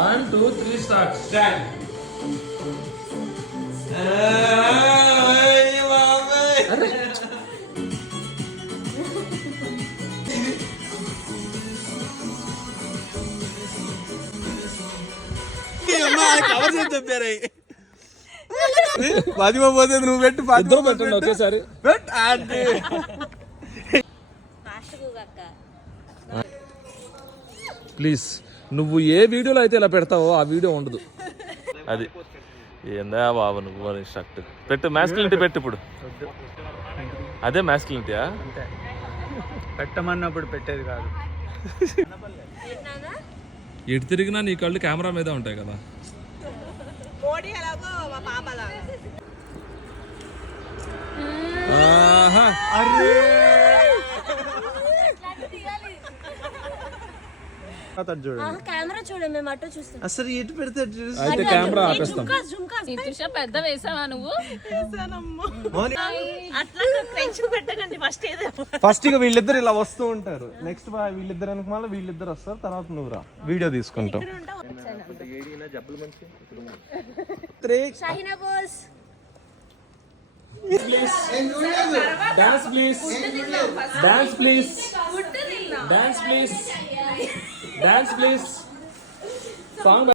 1 2 3 start cover చేసి చెప్పారు మధ్య పోతే నువ్వు పెట్టు ఇద్దరు పెట్టండి ఒకేసారి. ప్లీజ్ నువ్వు ఏ వీడియోలో అయితే ఇలా పెడతావో ఆ వీడియో ఉండదు. అది ఏందా బాబు నువ్వు ఇన్స్ట్రక్ట్ పెట్టు. మ్యాస్కులినిటీ పెట్టు ఇప్పుడు. అదే మ్యాస్కులినిటీయా? పెట్టమన్నప్పుడు పెట్టేది కాదు. ఎటు తిరిగినా నీ కళ్ళు కెమెరా మీద ఉంటాయి కదా. అసలు ఎటు పెడితే అయితే కెమెరా ఆపేస్తాం. పెద్ద వేసావా నువ్వు? ఫస్ట్ ఇక వీళ్ళిద్దరు ఇలా వస్తూ ఉంటారు. నెక్స్ట్ వీళ్ళిద్దరు వెనక మళ్ళీ వీళ్ళిద్దరు వస్తారు. తర్వాత నువ్వు రా వీడియో తీసుకుంటావు. Dance please, dance please, dance please, dance please. Song